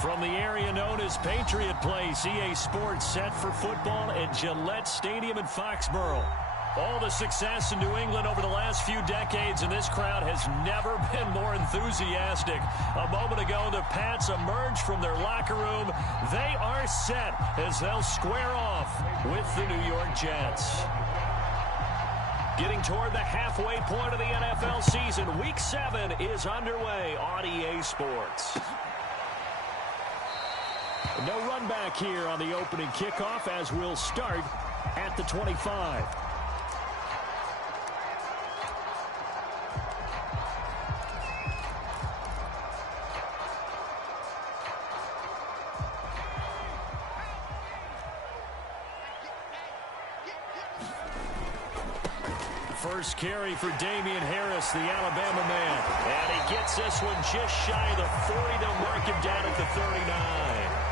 From the area known as Patriot Place, EA Sports set for football at Gillette Stadium in Foxborough. All the success in New England over the last few decades, and this crowd has never been more enthusiastic. A moment ago, the Pats emerged from their locker room. They are set as they'll square off with the New York Jets. Getting toward the halfway point of the NFL season, Week 7 is underway on EA Sports. No run back here on the opening kickoff as we'll start at the 25. First carry for Damian Harris, the Alabama man. And he gets this one just shy of the 40 to mark him down at the 39.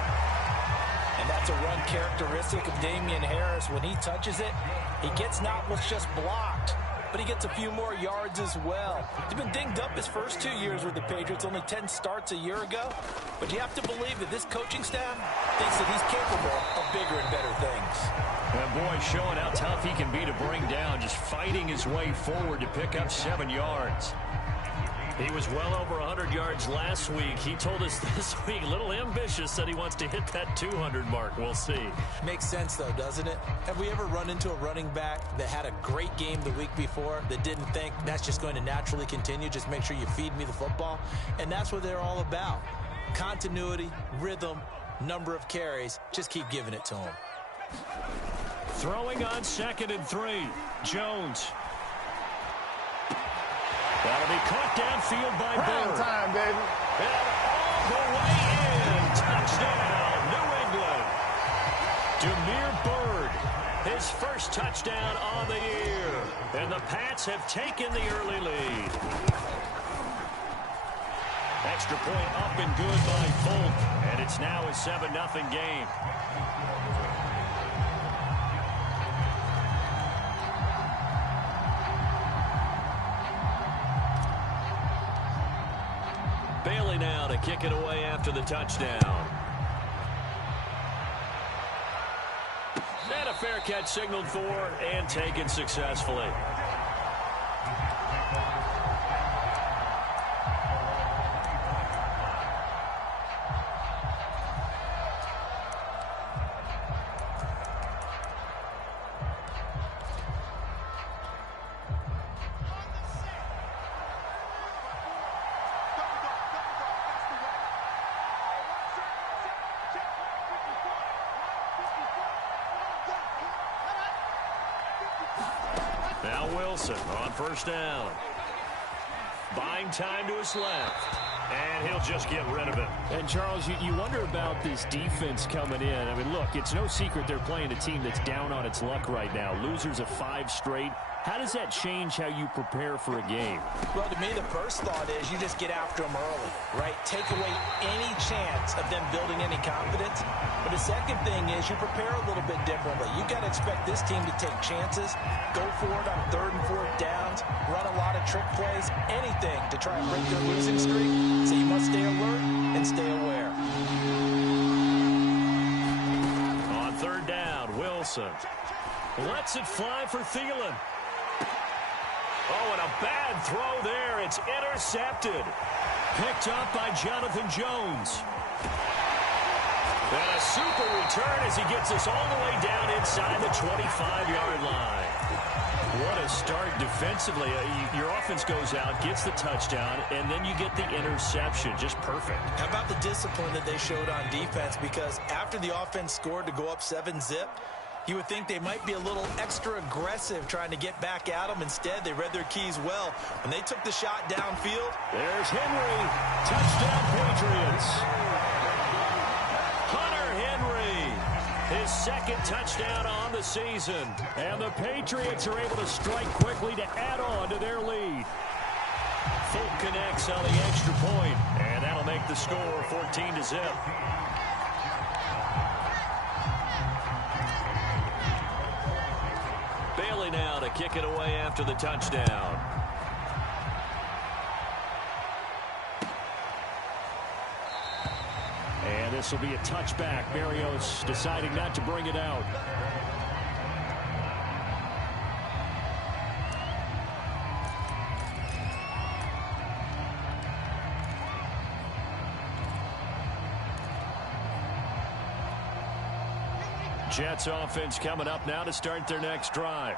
And that's a run characteristic of Damian Harris. When he touches it, he gets not what's just blocked, but he gets a few more yards as well. He's been dinged up his first 2 years with the Patriots, only 10 starts a year ago. But you have to believe that this coaching staff thinks that he's capable of bigger and better things. And boy, showing how tough he can be to bring down, just fighting his way forward to pick up 7 yards. He was well over 100 yards last week. He told us this week, a little ambitious, that he wants to hit that 200 mark. We'll see. Makes sense, though, doesn't it? Have we ever run into a running back that had a great game the week before that didn't think that's just going to naturally continue? Just make sure you feed me the football. And that's what they're all about. Continuity, rhythm, number of carries. Just keep giving it to him. Throwing on 2nd and 3. Jones. That'll be caught downfield by Bird. Time, baby. And all the way in. Touchdown, New England. Demir Bird, his first touchdown on the year. And the Pats have taken the early lead. Extra point up and good by Folk. And it's now a 7-0 game. Bailey now to kick it away after the touchdown. And a fair catch signaled for and taken successfully. Now Wilson on first down. Buying time to his left. And he'll just get rid of it. And, Charles, you wonder about this defense coming in. I mean, look, it's no secret they're playing a team that's down on its luck right now. Losers of 5 straight. How does that change how you prepare for a game? Well, to me, the first thought is you just get after them early, right? Take away any chance of them building any confidence. But the second thing is you prepare a little bit differently. You've got to expect this team to take chances, go for it on 3rd and 4th downs, run a lot of trick plays, anything to try and break their losing streak. So you must stay alert and stay aware. On 3rd down, Wilson lets it fly for Thielen. Oh, and a bad throw there. It's intercepted. Picked up by Jonathan Jones. And a super return as he gets us all the way down inside the 25-yard line. What a start defensively. Your offense goes out, gets the touchdown, and then you get the interception. Just perfect. How about the discipline that they showed on defense? Because after the offense scored to go up 7-zip, you would think they might be a little extra aggressive trying to get back at them. Instead, they read their keys well. When they took the shot downfield. There's Henry. Touchdown, Patriots. Hunter Henry. His 2nd touchdown on the season. And the Patriots are able to strike quickly to add on to their lead. Folk connects on the extra point. And that'll make the score 14-0. Bailey now to kick it away after the touchdown. this will be a touchback. Berrios deciding not to bring it out. Jets offense coming up now to start their next drive.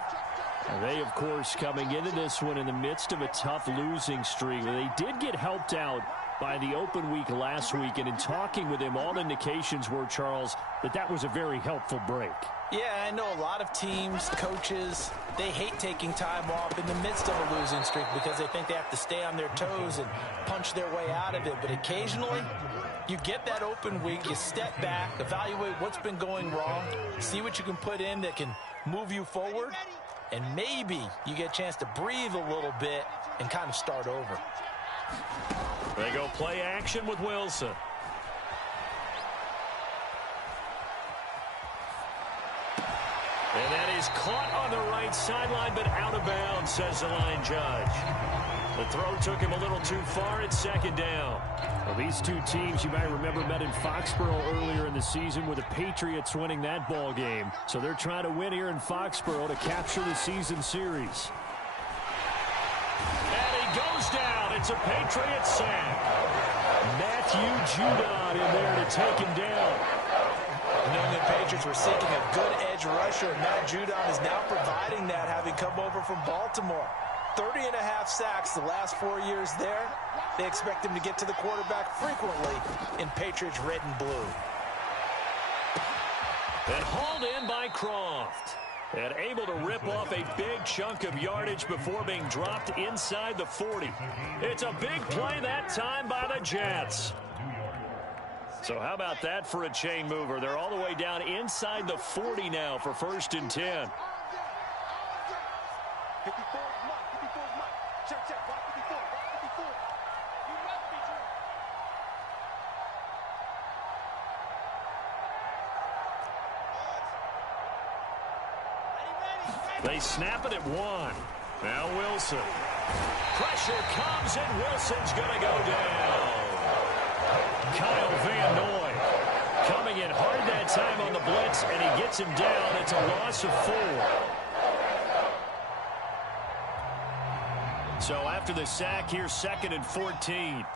They, of course, coming into this one in the midst of a tough losing streak. They did get helped out by the open week last week, and in talking with him, all indications were, Charles, that was a very helpful break. Yeah, I know a lot of teams, coaches, they hate taking time off in the midst of a losing streak because they think they have to stay on their toes and punch their way out of it. But occasionally, you get that open week, you step back, evaluate what's been going wrong, see what you can put in that can move you forward, and maybe you get a chance to breathe a little bit and kind of start over. They go play action with Wilson. And that is caught on the right sideline, but out of bounds, says the line judge. The throw took him a little too far. It's second down. Well, these two teams, you might remember, met in Foxborough earlier in the season with the Patriots winning that ball game. So they're trying to win here in Foxborough to capture the season series. And he goes down. It's a Patriots sack. Matthew Judon in there to take him down. The New England Patriots were seeking a good edge rusher, and Matt Judon is now providing that, having come over from Baltimore. 30.5 sacks the last 4 years there. They expect him to get to the quarterback frequently in Patriots red and blue. And hauled in by Croft. And able to rip off a big chunk of yardage before being dropped inside the 40. It's a big play that time by the Jets. So how about that for a chain mover? They're all the way down inside the 40 now for 1st and 10. They snap it at 1. Now Wilson. Pressure comes, and Wilson's going to go down. Kyle Van Noy coming in hard that time on the blitz, and he gets him down. It's a loss of 4. So after the sack, here's 2nd and 14.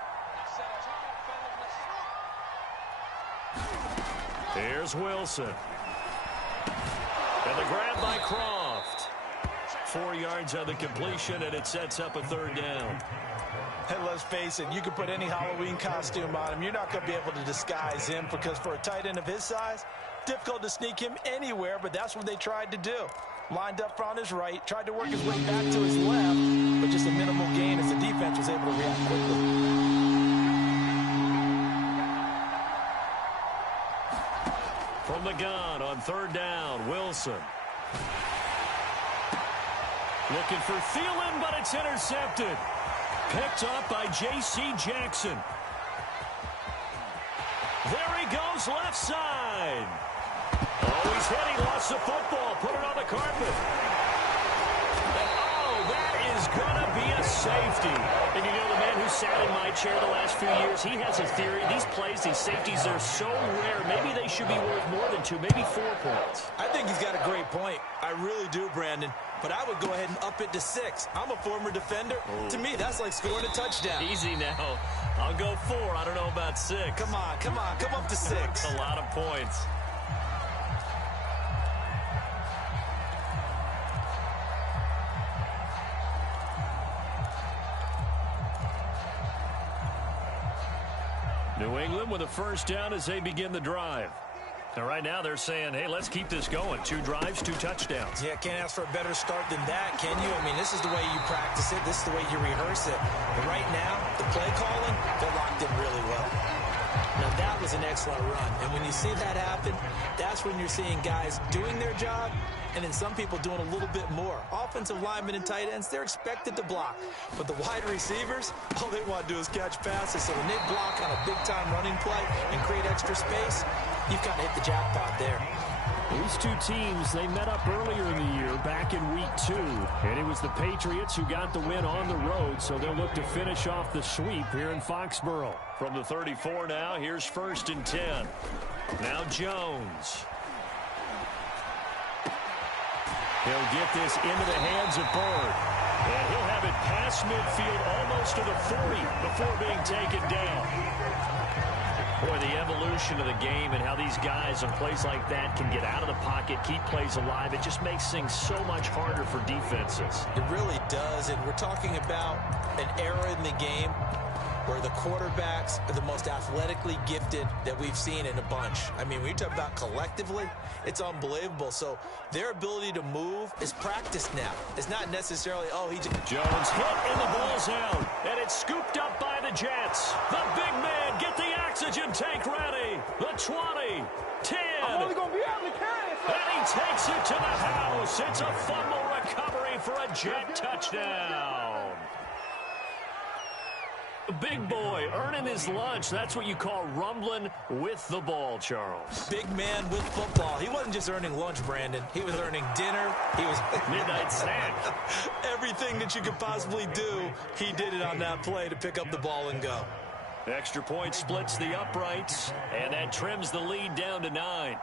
Here's Wilson. And the grab by Croft. 4 yards on the completion, and it sets up a 3rd down. And let's face it, you can put any Halloween costume on him. You're not going to be able to disguise him because for a tight end of his size, difficult to sneak him anywhere, but that's what they tried to do. Lined up on his right, tried to work his way back to his left, but just a minimal gain as the defense was able to react quickly. From the gun on 3rd down, Wilson. Looking for Thielen, but it's intercepted. Picked up by J.C. Jackson. There he goes, left side. Oh, he's hit. He lost the football. Put it on the carpet. And, oh, that is going to be a safety. And you know, the man who sat in my chair the last few years, he has a theory. These plays, these safeties, they're so rare. Maybe they should be worth more than 2, maybe 4 points. I think he's got a great point. I really do, Brandon. But I would go ahead and up it to 6. I'm a former defender. To me, that's like scoring a touchdown. Easy now. I'll go 4. I don't know about 6. Come on. Come up to 6. A lot of points. New England with a 1st down as they begin the drive. And right now they're saying, hey, let's keep this going. 2 drives, 2 touchdowns. Yeah, can't ask for a better start than that, can you? I mean, this is the way you practice it. This is the way you rehearse it. But right now, the play calling, they're locked in really well. Now, that was an excellent run. And when you see that happen, that's when you're seeing guys doing their job and then some people doing a little bit more. Offensive linemen and tight ends, they're expected to block. But the wide receivers, all they want to do is catch passes. So when they block on a big-time running play and create extra space, you've got to hit the jackpot there. These two teams, they met up earlier in the year, back in week 2. And it was the Patriots who got the win on the road, so they'll look to finish off the sweep here in Foxborough. From the 34 now, here's 1st and 10. Now Jones. He'll get this into the hands of Bird. And he'll have it past midfield almost to the 40 before being taken down. Boy, the evolution of the game and how these guys in plays like that can get out of the pocket, keep plays alive, it just makes things so much harder for defenses. It really does, and we're talking about an era in the game where the quarterbacks are the most athletically gifted that we've seen in a bunch. I mean, when you talk about collectively, it's unbelievable. So their ability to move is practiced now. It's not necessarily, oh, he just... Jones hit and the ball's out, and it's scooped up by the Jets. The big man, get the oxygen tank ready. The 20, 10. I'm only going to be able to carry it. And he takes it to the house. It's a fumble recovery for a Jet touchdown. Big boy earning his lunch. That's what you call rumbling with the ball, Charles. Big man with football. He wasn't just earning lunch, Brandon. He was earning dinner. He was midnight snack. Everything that you could possibly do, he did it on that play to pick up the ball and go. Extra point splits the uprights, and that trims the lead down to 9.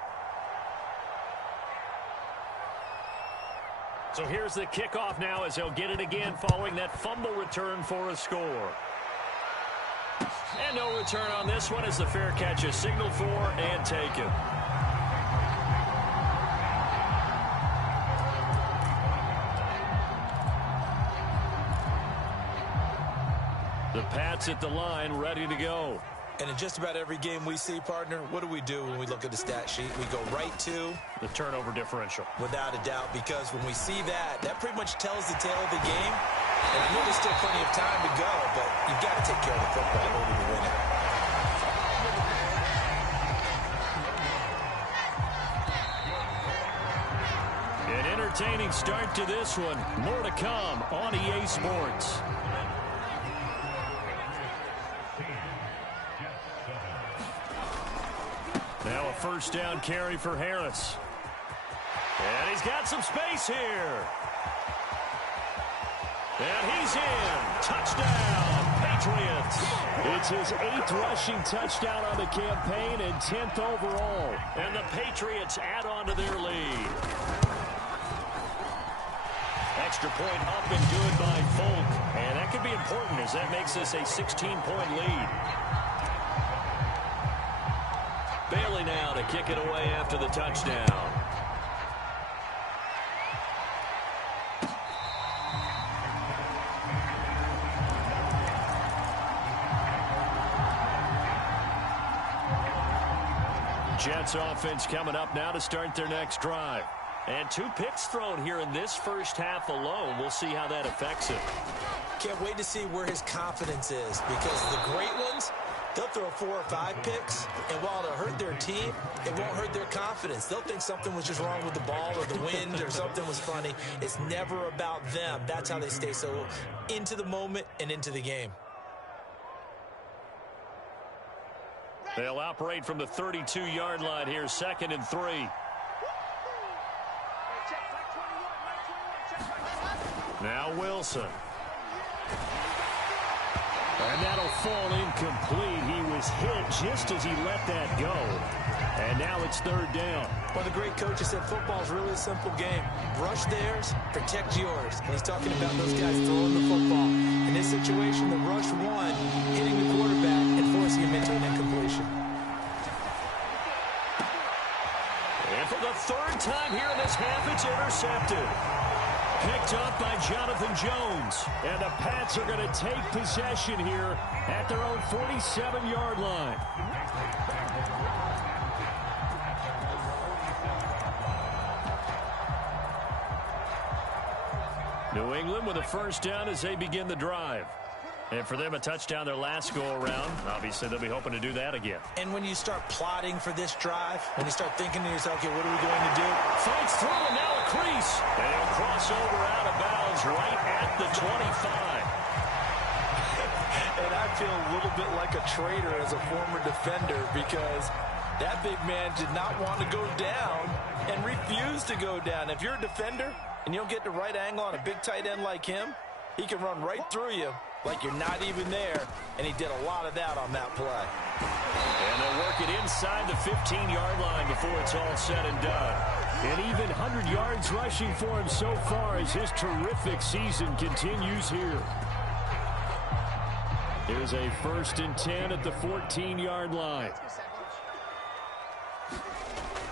So here's the kickoff now as he'll get it again following that fumble return for a score. And no return on this one as the fair catch is signaled for and taken. The Pats at the line, ready to go. And in just about every game we see, partner, what do when we look at the stat sheet? We go right to the turnover differential. Without a doubt, because when we see that, that pretty much tells the tale of the game. And I know there's still plenty of time to go, but you've got to take care of the football in order to win it. An entertaining start to this one. More to come on EA Sports. Now a first down carry for Harris. And he's got some space here. And he's in. Touchdown, Patriots. It's his 8th rushing touchdown on the campaign and 10th overall. And the Patriots add on to their lead. Extra point up and good by Folk. And that could be important as that makes this a 16-point lead. Bailey now to kick it away after the touchdown. Jets offense coming up now to start their next drive. And 2 picks thrown here in this first half alone. We'll see how that affects it. Can't wait to see where his confidence is, because the great ones, they'll throw 4 or 5 picks, and while it'll hurt their team, it won't hurt their confidence. They'll think something was just wrong with the ball or the wind or something was funny. It's never about them. That's how they stay so into the moment and into the game. They'll operate from the 32-yard line here, 2nd and 3. Now Wilson. And that'll fall incomplete. He was hit just as he let that go. And now it's 3rd down. One of the great coaches said football's really a simple game. Rush theirs, protect yours. And he's talking about those guys throwing the football. In this situation, the rush one, hitting the quarterback and forcing him into an incompletion. And for the 3rd time here in this half, it's intercepted. Picked up by Jonathan Jones. And the Pats are going to take possession here at their own 47-yard line. New England with a first down as they begin the drive. And for them, a touchdown their last go-around. Obviously, they'll be hoping to do that again. And when you start plotting for this drive, when you start thinking to yourself, okay, what are we going to do? Fights through, and now a crease. And he'll cross over out of bounds right at the 25. And I feel a little bit like a traitor as a former defender, because That big man did not want to go down and refused to go down. If you're a defender and you don't get the right angle on a big tight end like him, he can run right through you like you're not even there, and he did a lot of that on that play. And they'll work it inside the 15-yard line before it's all said and done. And even 100 yards rushing for him so far as his terrific season continues here. Here's a 1st and 10 at the 14-yard line.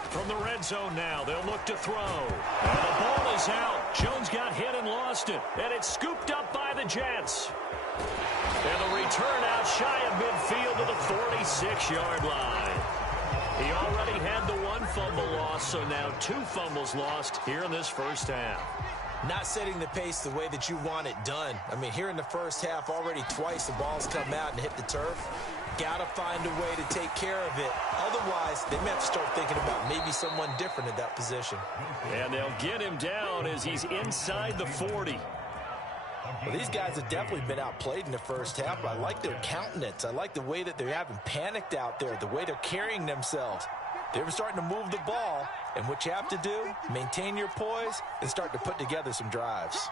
From the red zone now, they'll look to throw. And the ball is out. Jones got hit and lost it. And it's scooped up by the Jets. And the return out shy of midfield to the 46-yard line. He already had the 1 fumble loss, so now 2 fumbles lost here in this first half. Not setting the pace the way that you want it done. I mean, here in the first half, already twice the ball's come out and hit the turf. Got to find a way to take care of it. Otherwise, they may have to start thinking about maybe someone different at that position. And they'll get him down as he's inside the 40. Well, these guys have definitely been outplayed in the first half, but I like their countenance. I like the way that they haven't panicked out there, the way they're carrying themselves. They're starting to move the ball, and what you have to do, maintain your poise and start to put together some drives.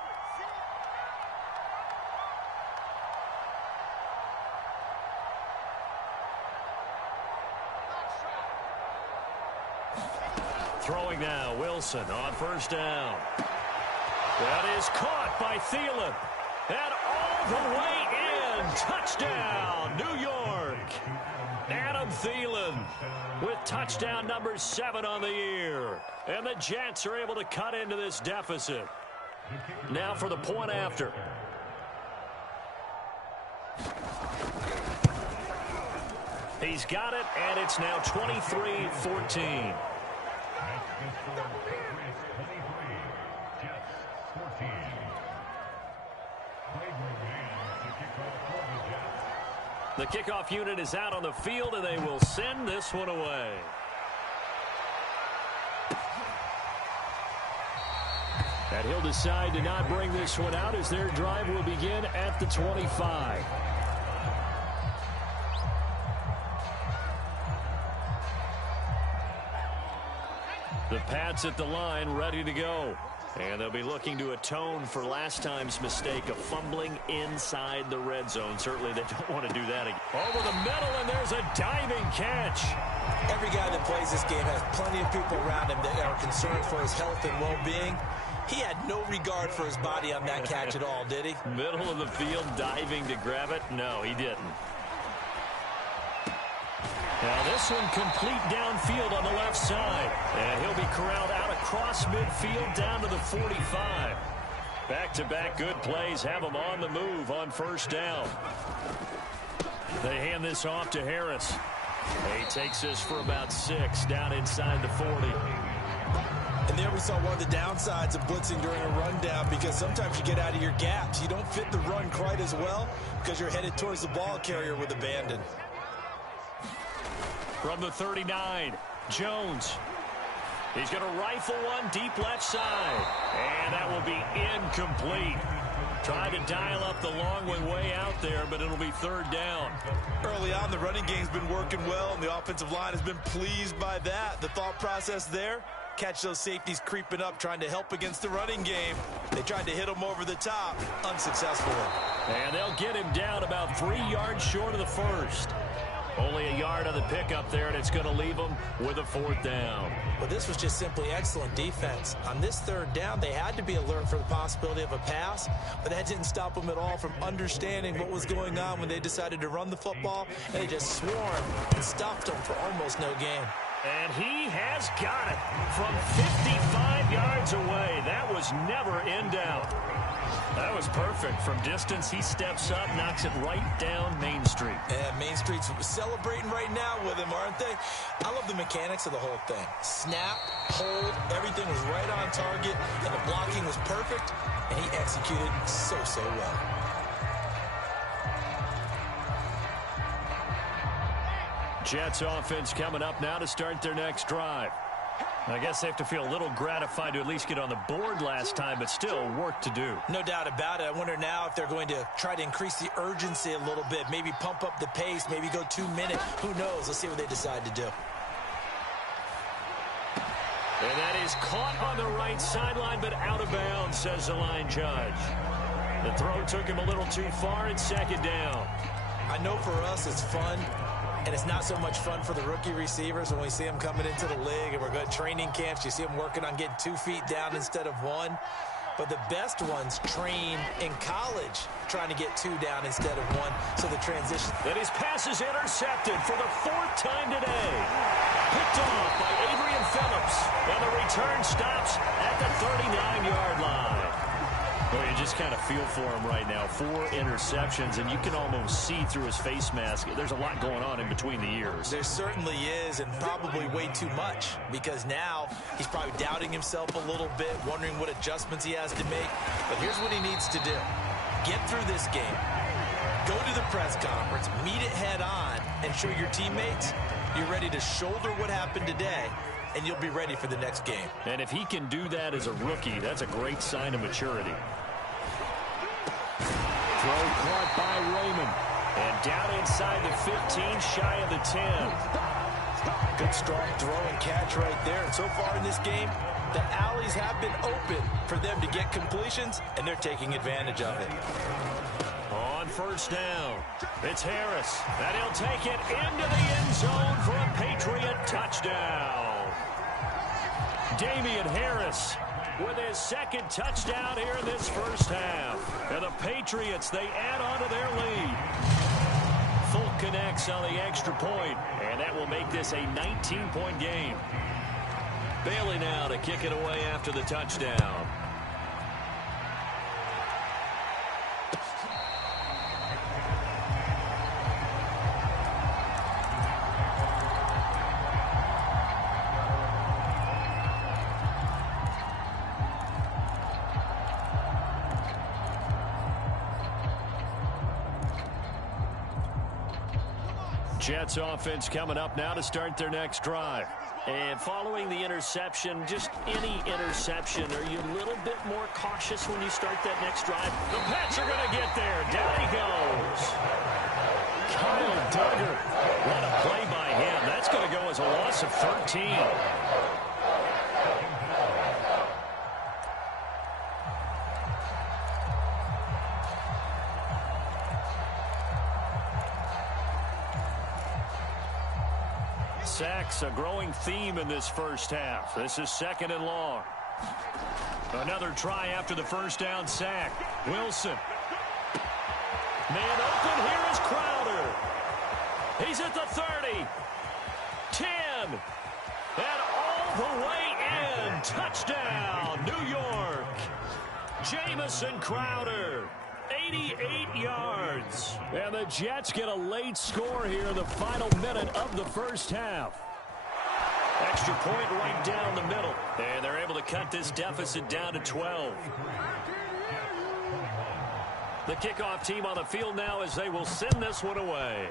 Throwing now, Wilson on 1st down. That is caught by Thielen. And all the way in. Touchdown, New York. Adam Thielen with touchdown number 7 on the year. And the Jets are able to cut into this deficit. Now for the point after. He's got it, and it's now 23-14. The kickoff unit is out on the field, and they will send this one away. And he'll decide to not bring this one out as their drive will begin at the 25. The Pats at the line, ready to go. And they'll be looking to atone for last time's mistake of fumbling inside the red zone. Certainly they don't want to do that again. Over the middle, and there's a diving catch. Every guy that plays this game has plenty of people around him that are concerned for his health and well-being. He had no regard for his body on that catch at all, did he? Middle of the field, diving to grab it. No, he didn't. Now this one complete downfield on the left side. And he'll be corralled out across midfield down to the 45. Back-to-back good plays have him on the move on 1st down. They hand this off to Harris. He takes this for about 6 down inside the 40. And there we saw one of the downsides of blitzing during a rundown, because sometimes you get out of your gaps. You don't fit the run quite as well because you're headed towards the ball carrier with abandon. From the 39, Jones. He's going to rifle one deep left side. And that will be incomplete. Tried to dial up the long way out there, but it'll be 3rd down. Early on, the running game's been working well, and the offensive line has been pleased by that. The thought process there, catch those safeties creeping up, trying to help against the running game. They tried to hit him over the top, unsuccessfully. And they'll get him down about 3 yards short of the 1st. Only a yard on the pickup there, and it's going to leave them with a 4th down. Well, this was just simply excellent defense. On this 3rd down, they had to be alert for the possibility of a pass, but that didn't stop them at all from understanding what was going on when they decided to run the football, and they just swarmed and stopped them for almost no gain. And he has got it from 55 yards away. That was never in doubt. That was perfect. From distance, he steps up, knocks it right down Main Street. And Main Street's celebrating right now with him, aren't they? I love the mechanics of the whole thing. Snap, hold, everything was right on target, and the blocking was perfect, and he executed so well. Jets offense coming up now to start their next drive. I guess they have to feel a little gratified to at least get on the board last time, but still work to do. No doubt about it. I wonder now if they're going to try to increase the urgency a little bit, maybe pump up the pace, maybe go 2 minutes. Who knows? Let's see what they decide to do. And that is caught on the right sideline, but out of bounds, says the line judge. The throw took him a little too far. It's second down. I know for us it's fun, and it's not so much fun for the rookie receivers when we see them coming into the league and we're going to training camps. You see them working on getting 2 feet down instead of 1. But the best ones train in college trying to get 2 down instead of 1, so the transition. That his pass is intercepted for the 4th time today. Picked off by Adrian Phillips, and the return stops at the 39-yard line. Well, you just kind of feel for him right now. 4 interceptions, and you can almost see through his face mask. There's a lot going on in between the ears. There certainly is, and probably way too much, because now he's probably doubting himself a little bit, wondering what adjustments he has to make. But here's what he needs to do. Get through this game. Go to the press conference, meet it head on, and show your teammates you're ready to shoulder what happened today, and you'll be ready for the next game. And if he can do that as a rookie, that's a great sign of maturity. Throw caught by Raymond. And down inside the 15, shy of the 10. Good strong throw and catch right there. And so far in this game, the alleys have been open for them to get completions, and they're taking advantage of it. On first down, it's Harris. And he'll take it into the end zone for a Patriot touchdown. Damian Harris with his 2nd touchdown here in this first half. And the Patriots, they add on to their lead. Folk connects on the extra point, and that will make this a 19-point game. Bailey now to kick it away after the touchdown. Jets offense coming up now to start their next drive. And following the interception, just any interception, are you a little bit more cautious when you start that next drive? The Pats are going to get there. Down he goes. Kyle Duggar. What a play by him. That's going to go as a loss of 13. Sacks, a growing theme in this first half. This is 2nd and long. Another try after the first down sack. Wilson. Man open, here is Crowder. He's at the 30. 10. And all the way in. Touchdown, New York. Jamison Crowder. 88 yards. And the Jets get a late score here in the final minute of the first half. Extra point right down the middle. And they're able to cut this deficit down to 12. The kickoff team on the field now as they will send this one away.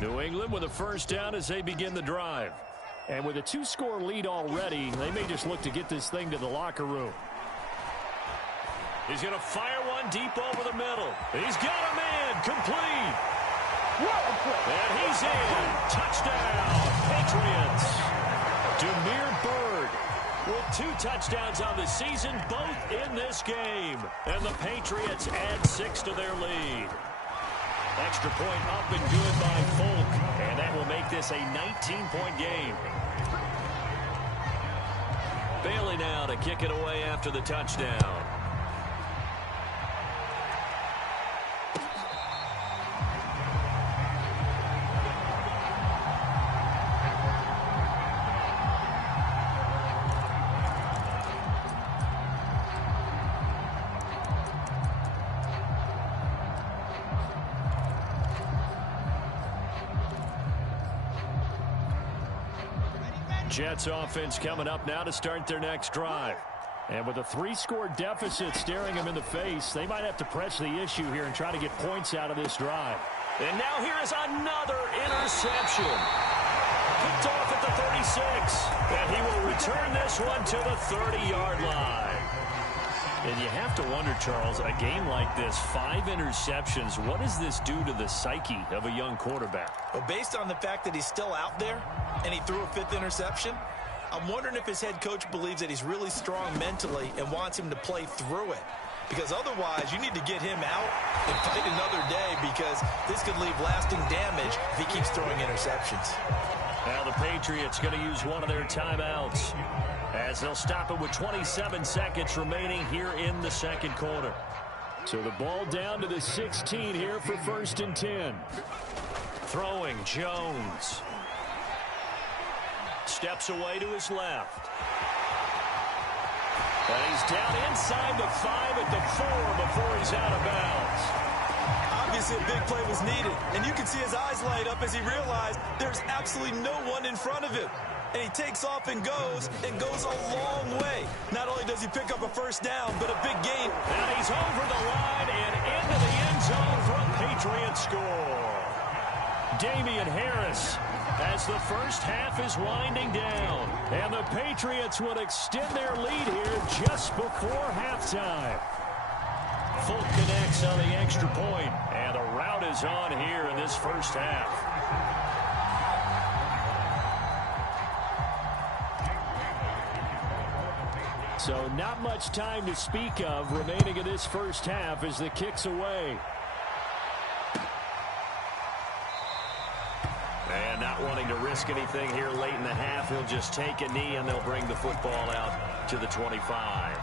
New England with a first down as they begin the drive. And with a 2-score lead already, they may just look to get this thing to the locker room. He's going to fire one deep over the middle. He's got him in. Complete. And he's in. Touchdown, Patriots. Damiere Byrd with 2 touchdowns on the season, both in this game. And the Patriots add 6 to their lead. Extra point up and good by Folk. And that will make this a 19-point game. Bailey now to kick it away after the touchdown. Jets offense coming up now to start their next drive. And with a 3-score deficit staring him in the face, they might have to press the issue here and try to get points out of this drive. And now here is another interception. Picked off at the 36. And he will return this one to the 30-yard line. And you have to wonder, Charles, a game like this, 5 interceptions, what does this do to the psyche of a young quarterback? Well, based on the fact that he's still out there and he threw a 5th interception, I'm wondering if his head coach believes that he's really strong mentally and wants him to play through it. Because otherwise, you need to get him out and fight another day, because this could leave lasting damage if he keeps throwing interceptions. Now the Patriots going to use one of their timeouts, as they'll stop it with 27 seconds remaining here in the second quarter. So the ball down to the 16 here for 1st and 10. Throwing Jones. Steps away to his left. And he's down inside the 5 at the 4 before he's out of bounds. Obviously, a big play was needed, and you can see his eyes light up as he realized there's absolutely no one in front of him. And he takes off and goes a long way. Not only does he pick up a 1st down, but a big gain. And he's over the line and into the end zone for a Patriot score. Damian Harris, as the first half is winding down. And the Patriots will extend their lead here just before halftime. Folk connects on the extra point, and the route is on here in this first half. So not much time to speak of remaining in this first half as the kick's away. And not wanting to risk anything here late in the half, he'll just take a knee and they'll bring the football out to the 25.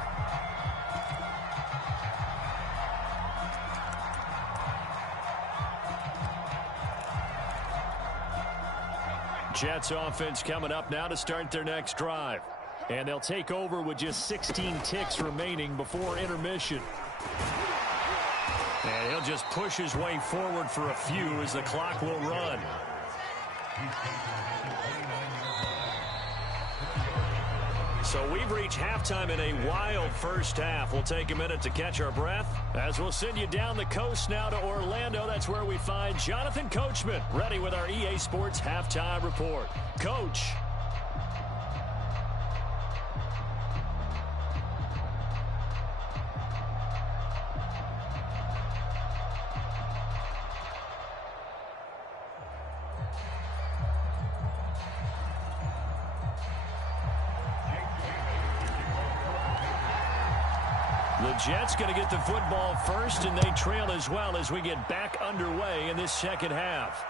Jets offense coming up now to start their next drive. And they'll take over with just 16 ticks remaining before intermission. And he'll just push his way forward for a few as the clock will run. So we've reached halftime in a wild first half. We'll take a minute to catch our breath as we'll send you down the coast now to Orlando. That's where we find Jonathan Coachman ready with our EA Sports halftime report. Coach. The Jets going to get the football first, and they trail as well as we get back underway in this second half.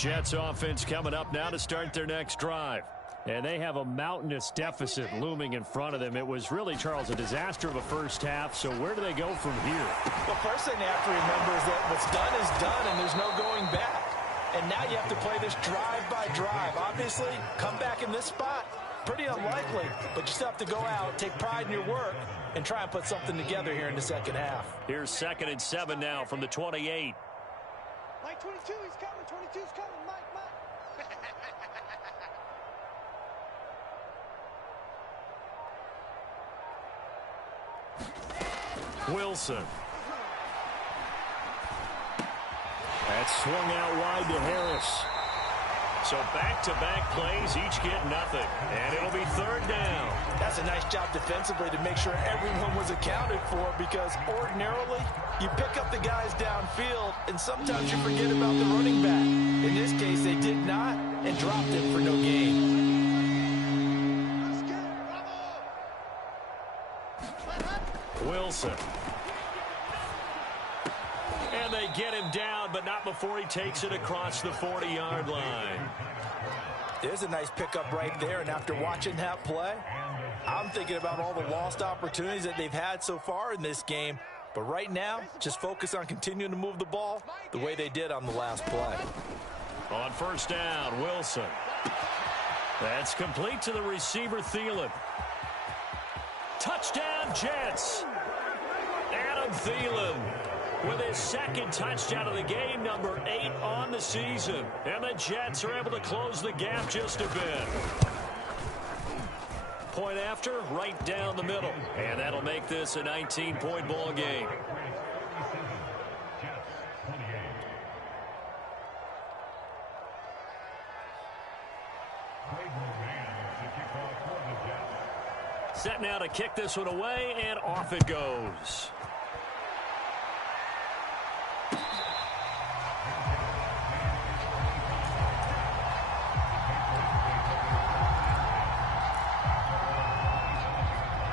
Jets offense coming up now to start their next drive. And they have a mountainous deficit looming in front of them. It was really, Charles, a disaster of a first half. So where do they go from here? Well, first thing they have to remember is that what's done is done, and there's no going back. And now you have to play this drive by drive. Obviously, come back in this spot, pretty unlikely. But you still have to go out, take pride in your work, and try and put something together here in the second half. Here's 2nd and 7 now from the 28. Mike 22, he's coming. 22's coming. Mike. Wilson. That's swung out wide to Harris. So back-to-back plays, each get nothing. And it'll be 3rd down. That's a nice job defensively to make sure everyone was accounted for, because ordinarily you pick up the guys downfield and sometimes you forget about the running back. In this case, they did not and dropped him for no gain. Wilson. And they get him down, but not before he takes it across the 40-yard line. There's a nice pickup right there, and after watching that play, I'm thinking about all the lost opportunities that they've had so far in this game. But right now, just focus on continuing to move the ball the way they did on the last play. On 1st down, Wilson. That's complete to the receiver, Thielen. Touchdown, Jets. Adam Thielen with his 2nd touchdown of the game, number 8 on the season. And the Jets are able to close the gap just a bit. Point after, right down the middle. And that'll make this a 19-point ball game. Set now to kick this one away, and off it goes.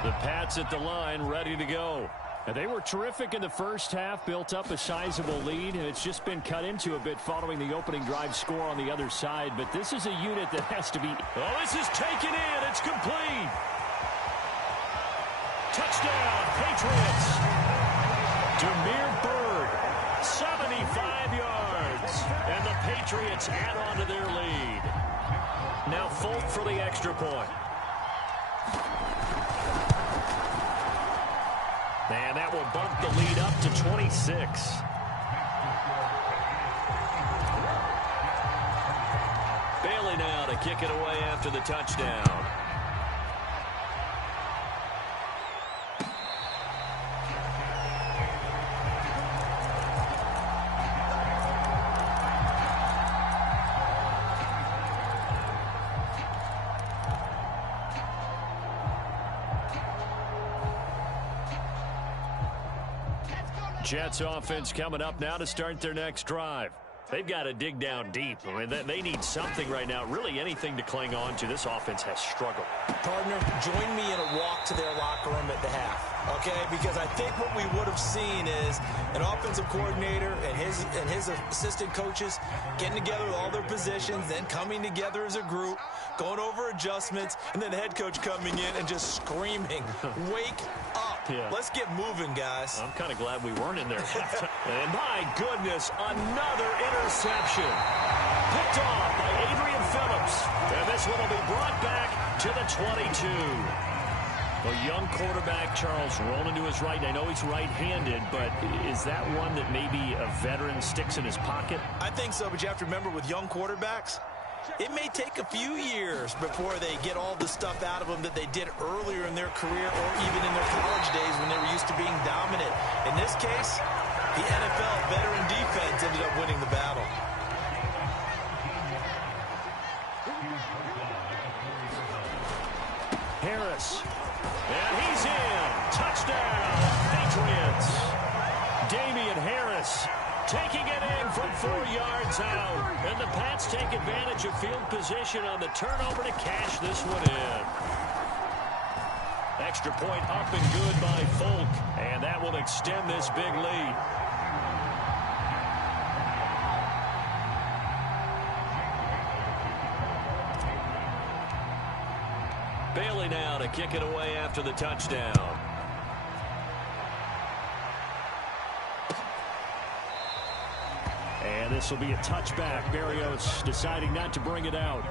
The Pats at the line, ready to go. And they were terrific in the first half, built up a sizable lead, and it's just been cut into a bit following the opening drive score on the other side. But this is a unit that has to be... Oh, this is taken in. It's complete. Touchdown, Patriots. Demir Bird, 75 yards. And the Patriots add on to their lead. Now Folk for the extra point. And that will bump the lead up to 26. Bailey now to kick it away after the touchdown. Jets offense coming up now to start their next drive. They've got to dig down deep. I mean, they need something right now, really anything to cling on to. This offense has struggled. Partner, join me in a walk to their locker room at the half, okay? Because I think what we would have seen is an offensive coordinator and his assistant coaches getting together with all their positions, then coming together as a group, going over adjustments, and then the head coach coming in and just screaming, wake up. Yeah. Let's get moving, guys. I'm kind of glad we weren't in there. And my goodness, another interception. Picked off by Adrian Phillips. And this one will be brought back to the 22. A young quarterback, Charles, rolling to his right. I know he's right-handed, but is that one that maybe a veteran sticks in his pocket? I think so, but you have to remember with young quarterbacks, it may take a few years before they get all the stuff out of them that they did earlier in their career or even in their college days when they were used to being dominant. In this case, the NFL veteran defense ended up winning the battle. Harris. And he's in. Touchdown, Patriots. Damian Harris taking it in from 4 yards out. And the Pats take advantage of field position on the turnover to cash this one in. Extra point up and good by Folk. And that will extend this big lead. Bailey now to kick it away after the touchdown. And this will be a touchback. Berrios deciding not to bring it out.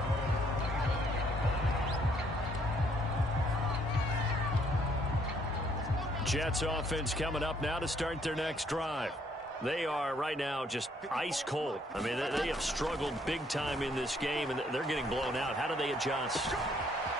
Jets offense coming up now to start their next drive. They are right now just ice cold. I mean, they have struggled big time in this game, and they're getting blown out. How do they adjust?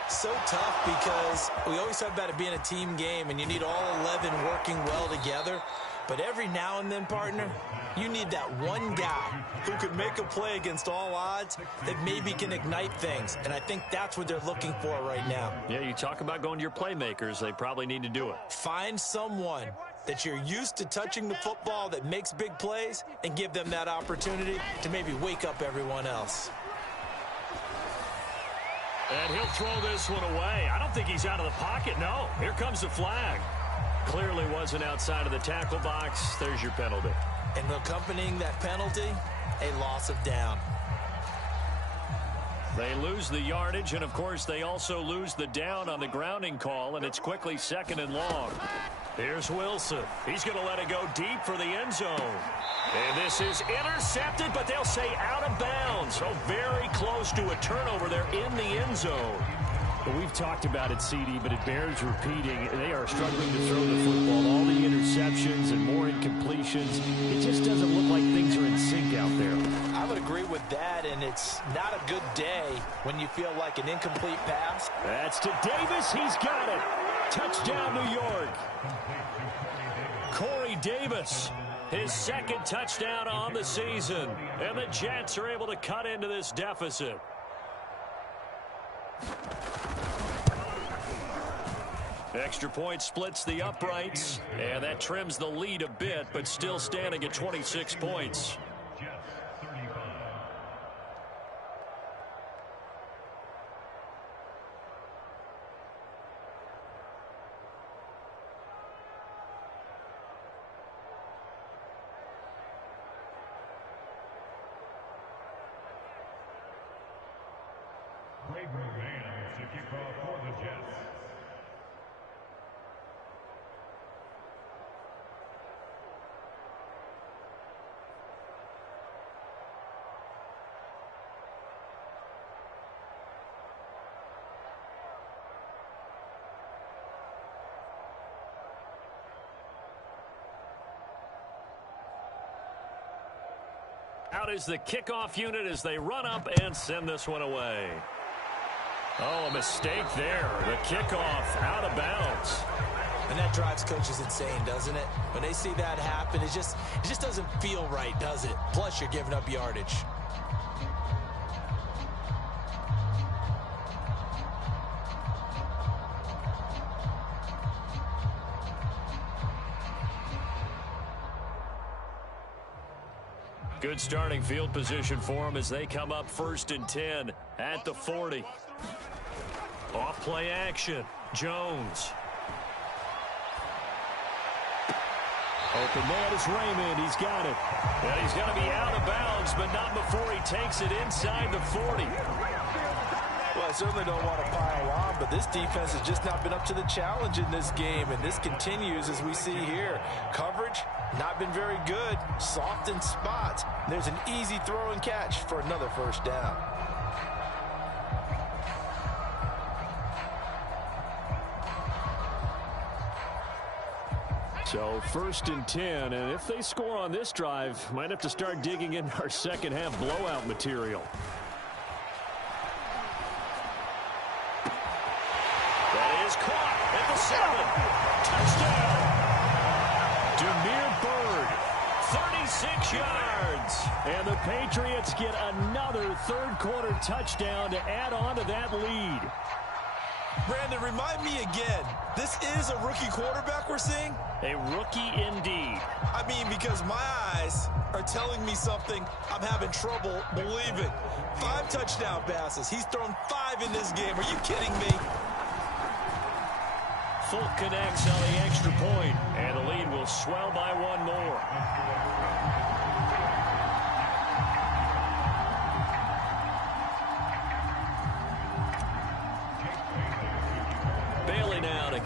So tough because we always talk about it being a team game, and you need all 11 working well together. But every now and then, partner, you need that one guy who can make a play against all odds that maybe can ignite things. And I think that's what they're looking for right now. Yeah, you talk about going to your playmakers. They probably need to do it. Find someone that you're used to touching the football that makes big plays and give them that opportunity to maybe wake up everyone else. And he'll throw this one away. I don't think he's out of the pocket. No, here comes the flag. Clearly wasn't outside of the tackle box. There's your penalty. And accompanying that penalty, a loss of down. They lose the yardage, and, of course, they also lose the down on the grounding call, and it's quickly 2nd and long. Here's Wilson. He's going to let it go deep for the end zone. And this is intercepted, but they'll say out of bounds. So very close to a turnover there in the end zone. Well, we've talked about it, CD, but it bears repeating. They are struggling to throw the football. All the interceptions and more incompletions. It just doesn't look like things are in sync out there. I would agree with that, and it's not a good day when you feel like an incomplete pass. That's to Davis. He's got it. Touchdown, New York. Corey Davis, his 2nd touchdown on the season. And the Jets are able to cut into this deficit. Extra point splits the uprights, and that trims the lead a bit, but still standing at 26 points. Out is the kickoff unit as they run up and send this one away. Oh, a mistake there. The kickoff out of bounds. And that drives coaches insane, doesn't it? When they see that happen, it just doesn't feel right, does it? Plus, you're giving up yardage. Good starting field position for them as they come up 1st and 10 at the 40. Off play action. Jones. Open man is Raymond. He's got it. And he's going to be out of bounds, but not before he takes it inside the 40. Well, I certainly don't want to pile on, but this defense has just not been up to the challenge in this game, and this continues as we see here. Coverage, not been very good. Soft in spots. There's an easy throw and catch for another 1st down. So 1st and 10, and if they score on this drive, might have to start digging in our second half blowout material. That is caught at the 7. Touchdown. Demir Bird, 36 yards. And the Patriots get another 3rd quarter touchdown to add on to that lead. Brandon, remind me again, this is a rookie quarterback we're seeing? A rookie indeed. I mean, because my eyes are telling me something I'm having trouble believing. 5 touchdown passes. He's thrown 5 in this game. Are you kidding me? Fulk connects on the extra point, and the lead will swell by 1 more.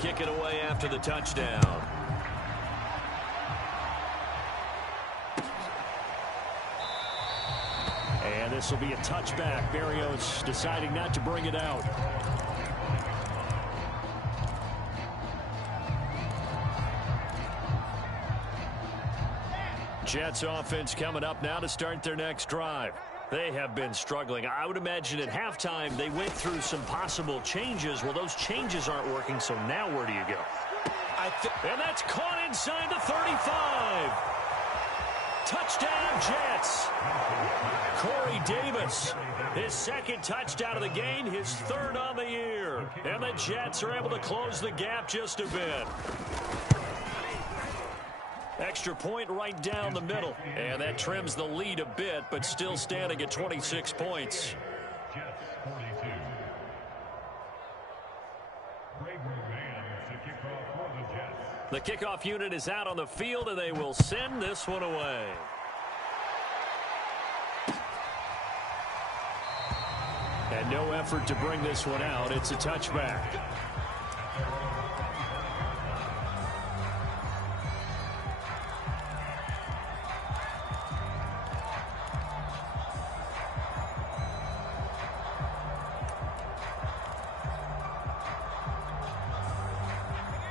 kick it away after the touchdown. And this will be a touchback. Berrios deciding not to bring it out. Jets offense coming up now to start their next drive. They have been struggling. I would imagine at halftime they went through some possible changes. Well, those changes aren't working, so now where do you go? And that's caught inside the 35. Touchdown, Jets. Corey Davis, his second touchdown of the game, his third on the year. And the Jets are able to close the gap just a bit. Extra point right down the middle. And that trims the lead a bit, but still standing at 26 points. Jets 42. The kickoff unit is out on the field, and they will send this one away. And no effort to bring this one out. It's a touchback.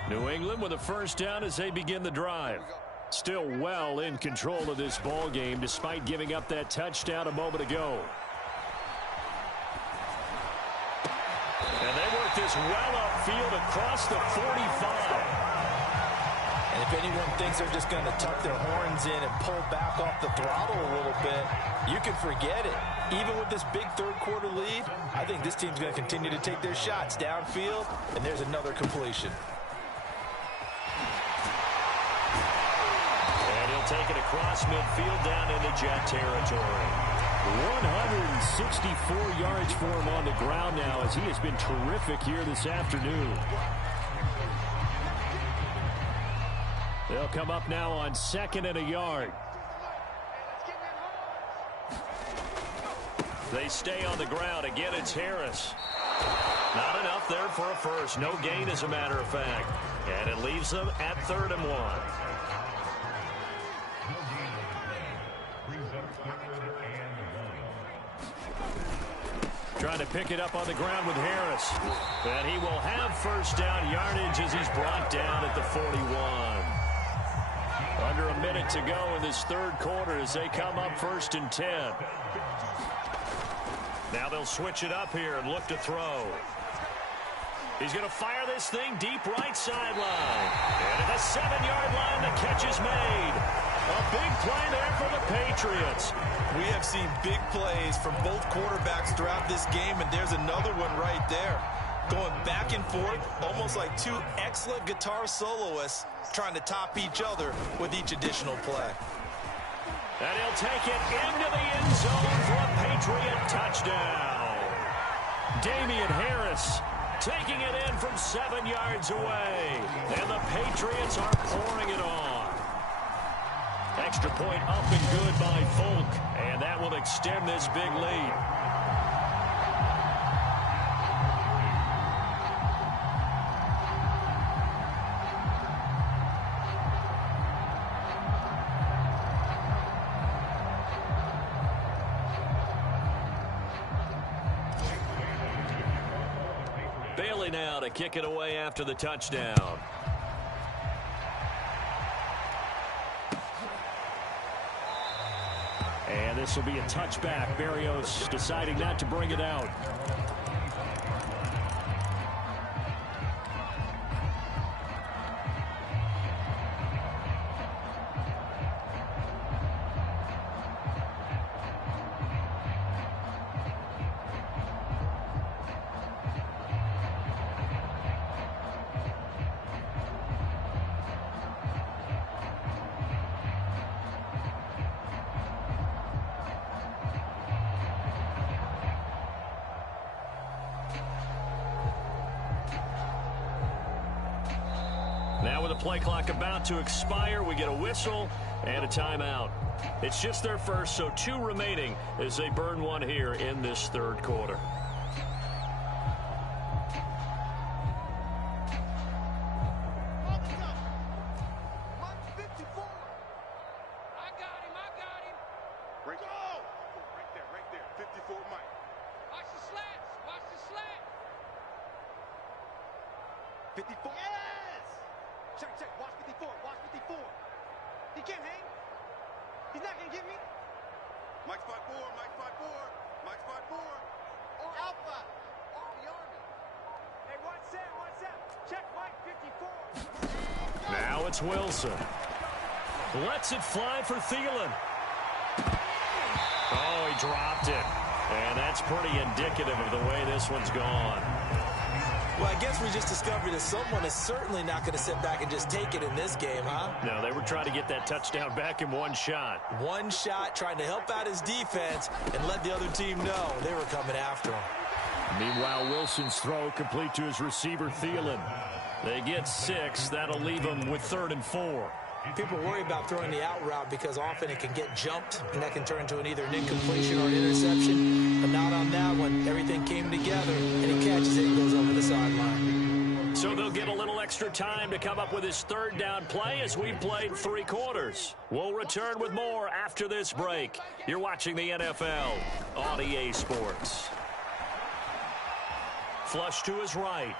New England with a first down as they begin the drive. Still well in control of this ball game despite giving up that touchdown a moment ago. And they work this well upfield across the 45. And if anyone thinks they're just going to tuck their horns in and pull back off the throttle a little bit, you can forget it. Even with this big third-quarter lead, I think this team's going to continue to take their shots downfield, and there's another completion. Take it across midfield down into Jet territory. 164 yards for him on the ground now as he has been terrific here this afternoon. They'll come up now on 2nd and a yard. They stay on the ground. Again, it's Harris. Not enough there for a first. No gain, as a matter of fact. And it leaves them at 3rd and 1. Trying to pick it up on the ground with Harris. And he will have first down yardage as he's brought down at the 41. Under a minute to go in this third quarter as they come up 1st and 10. Now they'll switch it up here and look to throw. He's going to fire this thing deep right sideline. And at the 7-yard line, the catch is made. A big play there for the Patriots. We have seen big plays from both quarterbacks throughout this game, and there's another one right there. Going back and forth, almost like two excellent guitar soloists trying to top each other with each additional play. And he'll take it into the end zone for a Patriot touchdown. Damian Harris taking it in from 7 yards away. And the Patriots are pouring it on. Extra point up and good by Folk. And that will extend this big lead. Bailey now to kick it away after the touchdown. And this will be a touchback. Berrios deciding not to bring it out. Now with the play clock about to expire, we get a whistle and a timeout. It's just their first, so 2 remaining as they burn one here in this third quarter. 54. Yes! Check, check. Watch 54. Watch 54. He can't hang. He's not going to get me. Mike spot 4. Mike spot 4. Mike spot 4. Or Alpha. Or the Army. Hey, watch Sam. Watch Sam. Check Mike 54. Now it's Wilson. Lets it fly for Thielen. Oh, he dropped it. And that's pretty indicative of the way this one's gone. Well, I guess we just discovered that someone is certainly not going to sit back and just take it in this game, huh? No, they were trying to get that touchdown back in one shot. One shot, trying to help out his defense and let the other team know they were coming after him. Meanwhile, Wilson's throw complete to his receiver, Thielen. They get 6. That'll leave them with 3rd and 4. People worry about throwing the out route because often it can get jumped, and that can turn into either an incompletion or an interception. But not on that one. Everything came together, and he catches it and goes over the sideline. So they'll get a little extra time to come up with his 3rd down play as we played 3 quarters. We'll return with more after this break. You're watching the NFL on EA Sports. Flush to his right.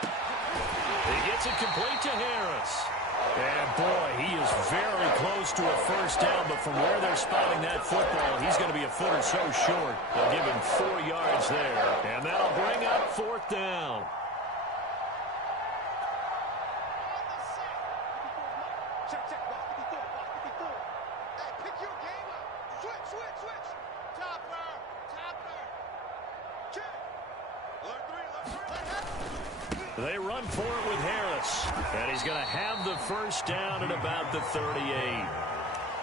He gets it complete to Harris. And, boy, he is very close to a first down, but from where they're spotting that football, he's going to be a foot or so short. They'll give him 4 yards there, and that'll bring up 4th down. Check, check. Watch 54. Watch 54. Hey, pick your game up. Switch, switch, switch. Topper. Topper. Check. Alert 3. They run for it with Harris, and he's going to have the first down at about the 38.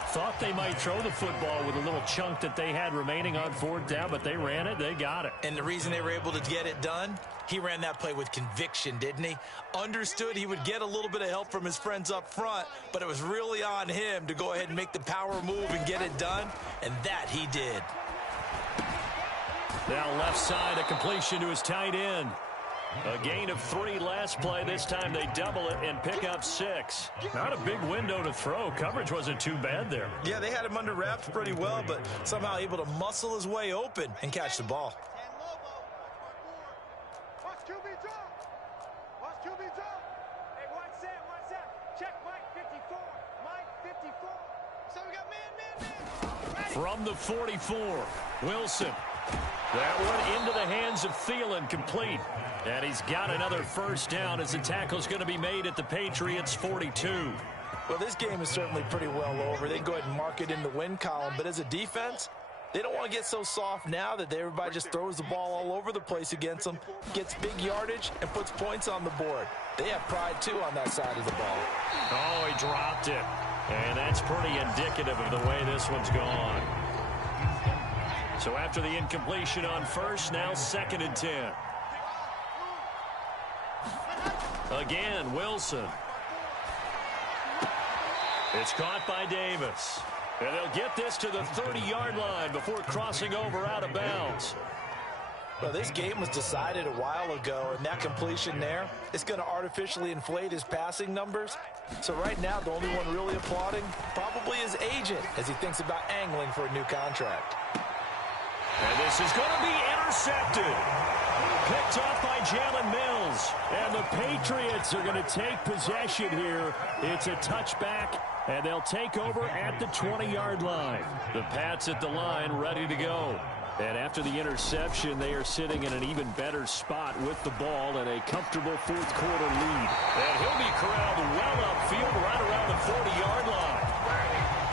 Thought they might throw the football with a little chunk that they had remaining on 4th down, but they ran it. They got it. And the reason they were able to get it done, he ran that play with conviction, didn't he? Understood he would get a little bit of help from his friends up front, but it was really on him to go ahead and make the power move and get it done, and that he did. Now left side, a completion to his tight end. A gain of 3 last play. This time they double it and pick up 6. Not a big window to throw. Coverage wasn't too bad there. Yeah, they had him under wraps pretty well, but somehow able to muscle his way open and catch the ball. Watch QB drop. Watch QB drop. Hey, watch Sam. Watch Sam. Check Mike 54. Mike 54. So we got man. Ready. From the 44, Wilson. That one into the hands of Thielen, complete. And he's got another first down as the tackle's going to be made at the Patriots' 42. Well, this game is certainly pretty well over. They can go ahead and mark it in the win column, but as a defense, they don't want to get so soft now that everybody just throws the ball all over the place against them, gets big yardage, and puts points on the board. They have pride, too, on that side of the ball. Oh, he dropped it. And that's pretty indicative of the way this one's gone. So after the incompletion on first, now 2nd and 10. Again, Wilson. It's caught by Davis. And they'll get this to the 30-yard line before crossing over out of bounds. Well, this game was decided a while ago, and that completion there is going to artificially inflate his passing numbers. So right now, the only one really applauding probably his agent as he thinks about angling for a new contract. And this is going to be intercepted. Picked up by Jalen Mills. And the Patriots are going to take possession here. It's a touchback, and they'll take over at the 20-yard line. The Pats at the line ready to go. And after the interception, they are sitting in an even better spot with the ball and a comfortable 4th quarter lead. And he'll be corralled well upfield right around the 40-yard line.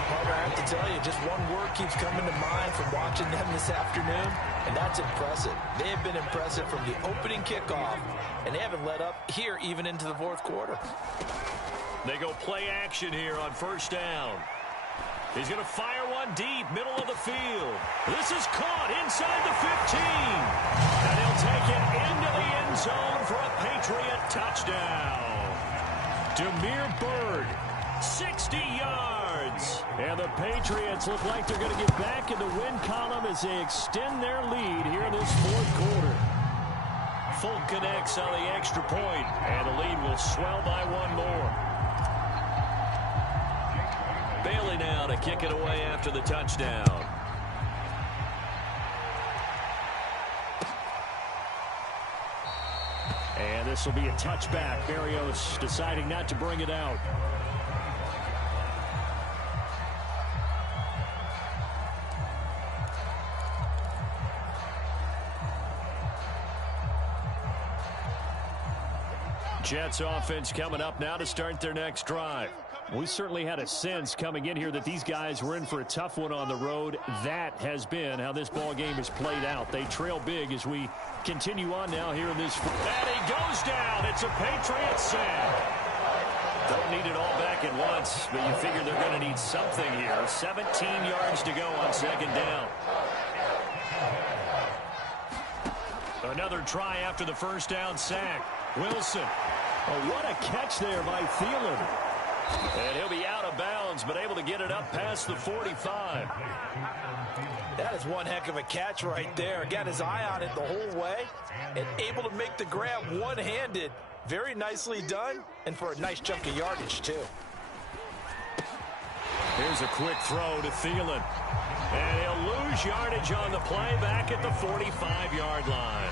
However, I have to tell you, just one word keeps coming to mind from watching them this afternoon, and that's impressive. They have been impressive from the opening kickoff, and they haven't let up here even into the 4th quarter. They go play action here on first down. He's going to fire one deep, middle of the field. This is caught inside the 15. And he'll take it into the end zone for a Patriot touchdown. Demir Bird, 60 yards. And the Patriots look like they're going to get back in the win column as they extend their lead here in this 4th quarter. Folk connects on the extra point, and the lead will swell by one more. Bailey now to kick it away after the touchdown. And This will be a touchback. Berrios deciding not to bring it out. Jets offense coming up now to start their next drive. We certainly had a sense coming in here that these guys were in for a tough one on the road. That has been how this ball game has played out. They trail big as we continue on now here in this. And he goes down. It's a Patriot sack. Don't need it all back at once, but you figure they're going to need something here. 17 yards to go on second down. Another try after the first down sack. Wilson. Oh, what a catch there by Thielen. And he'll be out of bounds, but able to get it up past the 45. That is one heck of a catch right there. Got his eye on it the whole way and able to make the grab one-handed. Very nicely done, and for a nice chunk of yardage, too. Here's a quick throw to Thielen. And he'll lose yardage on the play back at the 45-yard line.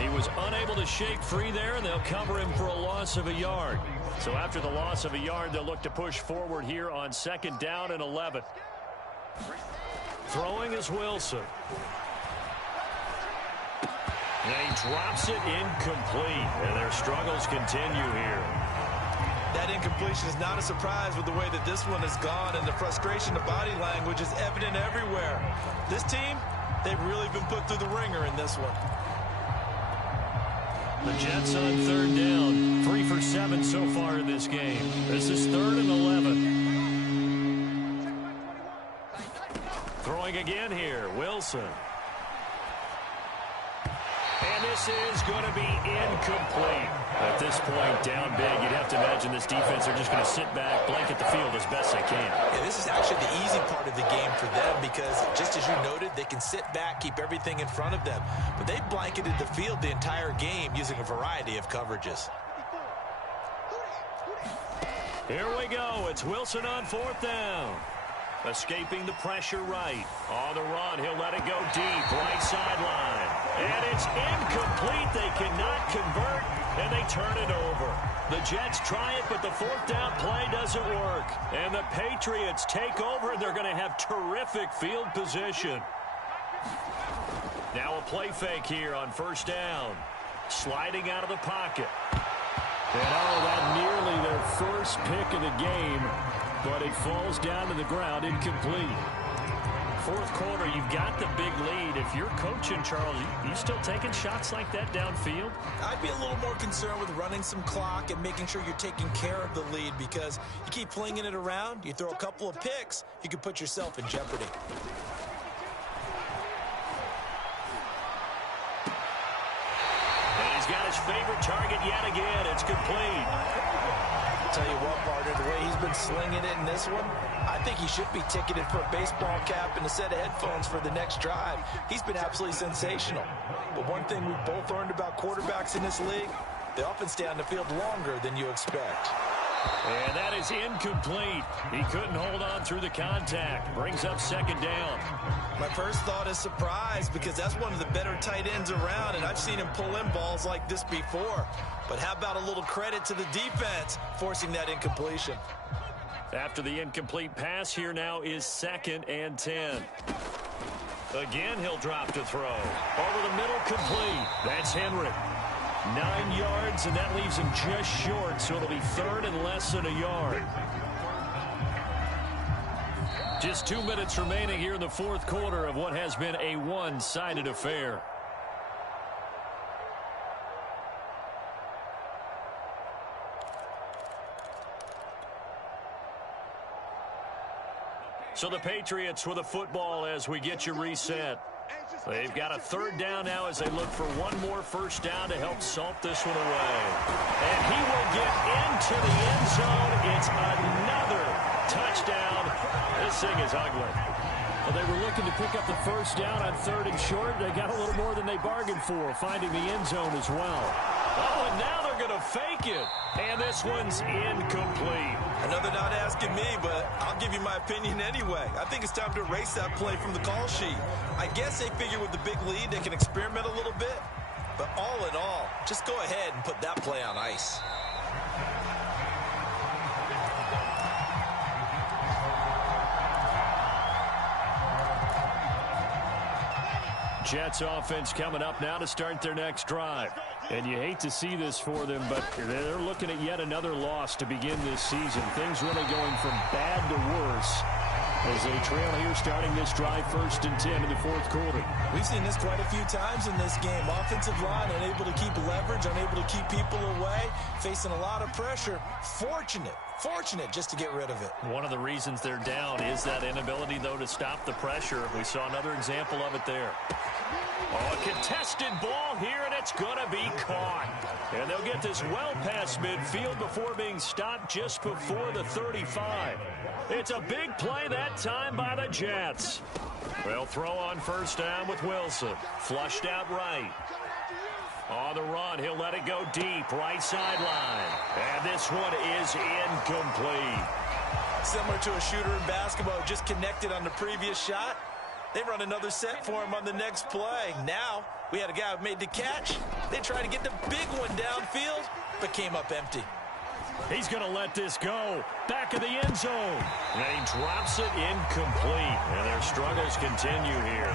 He was unable to shake free there, and they'll cover him for a loss of a yard. So after the loss of a yard, they'll look to push forward here on second down and 11. Throwing is Wilson. And he drops it incomplete, and their struggles continue here. That incompletion is not a surprise with the way that this one has gone, and the frustration of body language is evident everywhere. This team, they've really been put through the ringer in this one. The Jets on third down, 3 for 7 so far in this game. This is 3rd and 11. Throwing again here, Wilson. And this is going to be incomplete. At this point, down big, you'd have to imagine this defense are just going to sit back, blanket the field as best they can. Yeah, this is actually the easy part of the game for them because, just as you noted, they can sit back, keep everything in front of them. But they blanketed the field the entire game using a variety of coverages. Here we go. It's Wilson on 4th down. Escaping the pressure right. On the run, he'll let it go deep, right sideline. And it's incomplete. They cannot convert, and they turn it over. The Jets try it, but the 4th down play doesn't work. And the Patriots take over, and they're going to have terrific field position. Now a play fake here on 1st down. Sliding out of the pocket. And that nearly their first pick of the game. But it falls down to the ground, incomplete. 4th quarter, you've got the big lead. If you're coaching, Charles, you still taking shots like that downfield? I'd be a little more concerned with running some clock and making sure you're taking care of the lead because you keep flinging it around, you throw a couple of picks, you can put yourself in jeopardy. And he's got his favorite target yet again. It's complete. Tell you what, partner, the way he's been slinging it in this one, I think he should be ticketed for a baseball cap and a set of headphones for the next drive. He's been absolutely sensational. But one thing we've both learned about quarterbacks in this league, they often stay on the field longer than you expect. And that is incomplete. He couldn't hold on through the contact. Brings up second down. My first thought is surprise because that's one of the better tight ends around, and I've seen him pull in balls like this before. But how about a little credit to the defense forcing that incompletion? After the incomplete pass, here now is 2nd and 10. Again, he'll drop to throw. Over the middle, complete. That's Henry. 9 yards, and that leaves him just short, so it'll be 3rd and less than a yard. Just 2 minutes remaining here in the 4th quarter of what has been a one-sided affair. So the Patriots with a football as we get you reset. They've got a 3rd down now as they look for one more 1st down to help salt this one away. And he will get into the end zone. It's another touchdown. This thing is ugly. Well, they were looking to pick up the 1st down on 3rd and short. They got a little more than they bargained for, finding the end zone as well. Oh, and now they're going to fake it. And this one's incomplete. Another not asking me, but I'll give you my opinion anyway. I think it's time to erase that play from the call sheet. I guess they figure with the big lead they can experiment a little bit. But all in all, just go ahead and put that play on ice. Jets offense coming up now to start their next drive. And you hate to see this for them, but they're looking at yet another loss to begin this season. Things really going from bad to worse as they trail here starting this drive 1st and 10 in the 4th quarter. We've seen this quite a few times in this game. Offensive line unable to keep leverage, unable to keep people away, facing a lot of pressure. Fortunate just to get rid of it. One of the reasons they're down is that inability, though, to stop the pressure. We saw another example of it there. Oh, a contested ball here, and it's going to be caught. And they'll get this well past midfield before being stopped just before the 35. It's a big play that time by the Jets. They'll throw on 1st down with Wilson. Flushed out right. On the run, he'll let it go deep, right sideline. And this one is incomplete. Similar to a shooter in basketball, just connected on the previous shot. They run another set for him on the next play. Now, we had a guy who made the catch. They tried to get the big one downfield, but came up empty. He's going to let this go. Back of the end zone. And he drops it incomplete. And their struggles continue here.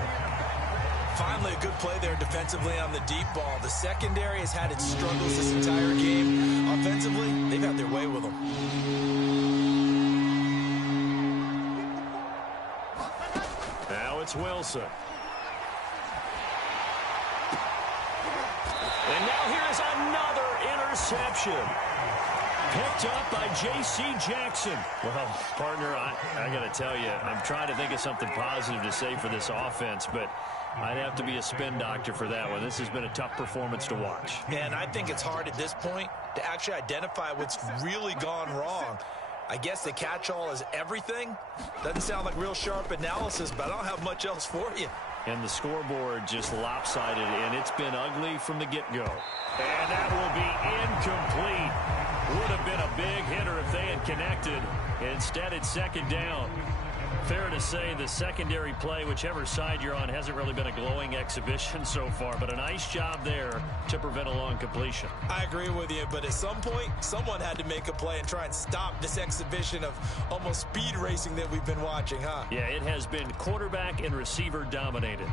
Finally, a good play there defensively on the deep ball. The secondary has had its struggles this entire game. Offensively, they've had their way with them. Now it's Wilson. And now here's another interception. Picked up by J.C. Jackson. Well, partner, I got to tell you, I'm trying to think of something positive to say for this offense, but I'd have to be a spin doctor for that one. This has been a tough performance to watch. And I think it's hard at this point to actually identify what's really gone wrong. I guess the catch-all is everything. Doesn't sound like real sharp analysis, but I don't have much else for you. And the scoreboard just lopsided, and it's been ugly from the get-go. And that will be incomplete. Would have been a big hitter if they had connected. Instead, it's 2nd down. Fair to say the secondary play, whichever side you're on, hasn't really been a glowing exhibition so far, but a nice job there to prevent a long completion. I agree with you, but at some point, someone had to make a play and try and stop this exhibition of almost speed racing that we've been watching, huh? Yeah, it has been quarterback and receiver dominated.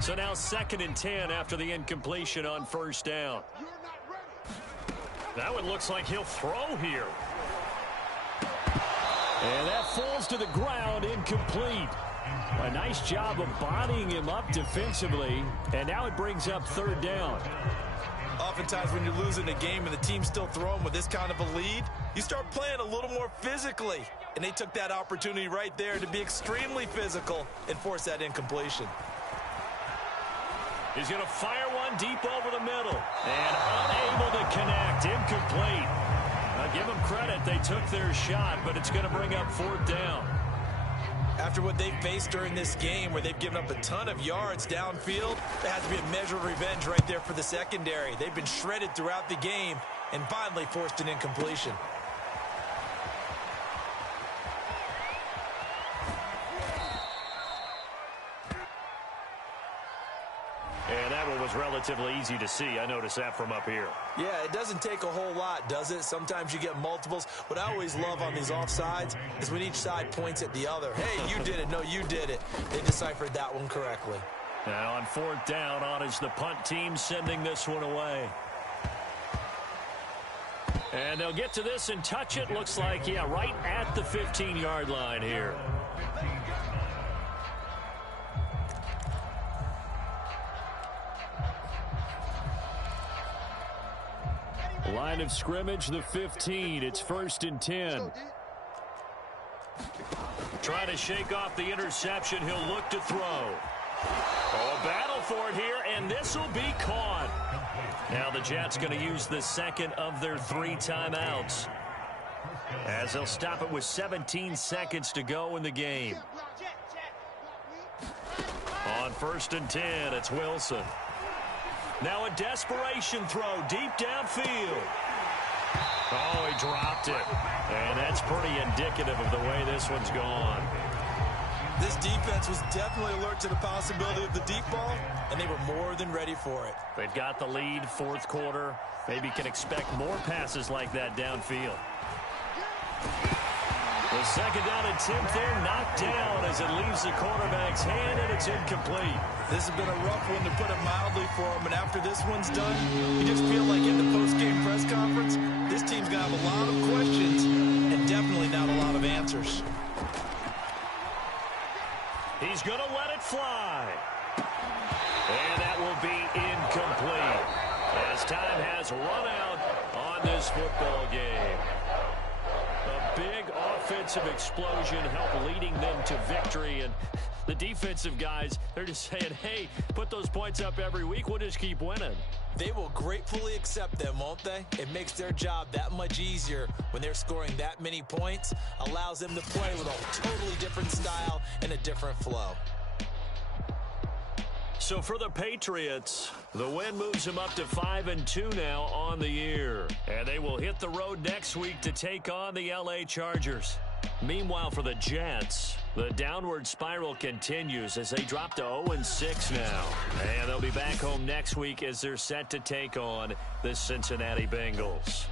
So now 2nd and 10 after the incompletion on 1st down. That one looks like he'll throw here. And that falls to the ground, incomplete. A nice job of bodying him up defensively. And now it brings up 3rd down. Oftentimes when you're losing a game and the team's still throwing with this kind of a lead, you start playing a little more physically. And they took that opportunity right there to be extremely physical and force that incompletion. He's going to fire one deep over the middle. And unable to connect. Incomplete. Now give them credit. They took their shot, but it's going to bring up 4th down. After what they faced during this game where they've given up a ton of yards downfield, there has to be a measure of revenge right there for the secondary. They've been shredded throughout the game and finally forced an incompletion. And that one was relatively easy to see. I noticed that from up here. Yeah, it doesn't take a whole lot, does it? Sometimes you get multiples. What I always love on these offsides is when each side points at the other. Hey, you did it. No, you did it. They deciphered that one correctly. Now on 4th down, on is the punt team sending this one away. And they'll get to this and touch it. Looks like, yeah, right at the 15-yard line here. Line of scrimmage, the 15. It's 1st and 10. Trying to shake off the interception. He'll look to throw. Oh, a battle for it here, and this will be caught. Now the Jets going to use the 2nd of their 3 timeouts, as they'll stop it with 17 seconds to go in the game. On 1st and 10, it's Wilson. Now a desperation throw deep downfield. Oh, he dropped it. And that's pretty indicative of the way this one's gone. This defense was definitely alert to the possibility of the deep ball, and they were more than ready for it. They've got the lead, fourth quarter. Maybe can expect more passes like that downfield. The second down attempt there knocked down as it leaves the quarterback's hand, and it's incomplete. This has been a rough one, to put it mildly, for him. And after this one's done, you just feel like in the post-game press conference, this team's going to have a lot of questions and definitely not a lot of answers. He's going to let it fly. And that will be incomplete as time has run out on this football game. A big offensive explosion helped leading them to victory. And the defensive guys, they're just saying, hey, put those points up every week. We'll just keep winning. They will gratefully accept them, won't they? It makes their job that much easier when they're scoring that many points. Allows them to play with a totally different style and a different flow. So for the Patriots, the win moves them up to 5-2 now on the year. And they will hit the road next week to take on the LA Chargers. Meanwhile, for the Jets, the downward spiral continues as they drop to 0-6 now. And they'll be back home next week as they're set to take on the Cincinnati Bengals.